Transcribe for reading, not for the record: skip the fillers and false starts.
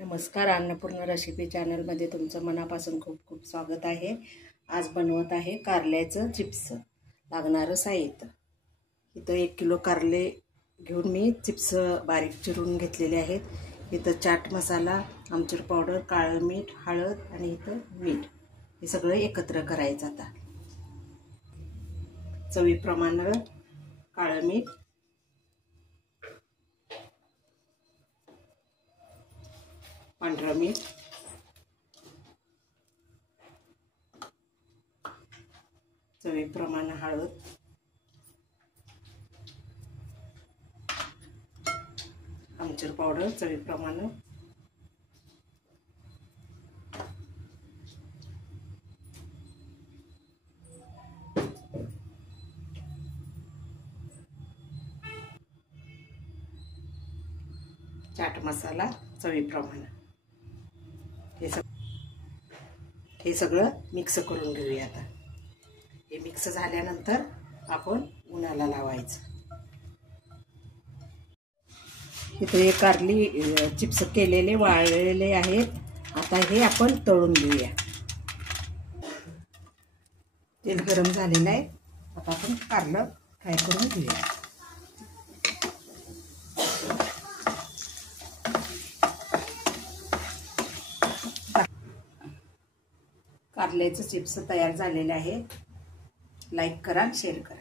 नमस्कार, अन्नपूर्णा रेसिपी चॅनलमध्ये तुमचं मनापासून खूप खूप स्वागत आहे। आज बनवत आहे कारल्याचं चिप्स। लागणारं साहित्य इथं 1 किलो कारले घेऊन मी चिप्स बारीक चिरून घेतलेले आहेत। इथं चाट मसाला, आमचूर पावडर, काळं मीठ, हळद आणि इथं मीठ हे सगळं एकत्र करायचं। आता चवीप्रमाणे काळं मीठ, पांढरं मीठ, चवीप्रमाणे हळद, आमचूर पावडर चवीप्रमाणे, चाट मसाला चवीप्रमाणे। हे सगळं मिक्स करून घेऊया। आता हे मिक्स झाल्यानंतर आपण उन्हाला लावायचं। इथे हे कारली चिप्स केलेले वाळलेले आहेत। आता हे आपण तळून घेऊया। तेल गरम झालेलं आहे। आता आपण कारलं फ्राय करून घेऊया। कारल्याचे चिप्स तयार झालेले आहे। लाईक करा, शेअर करा।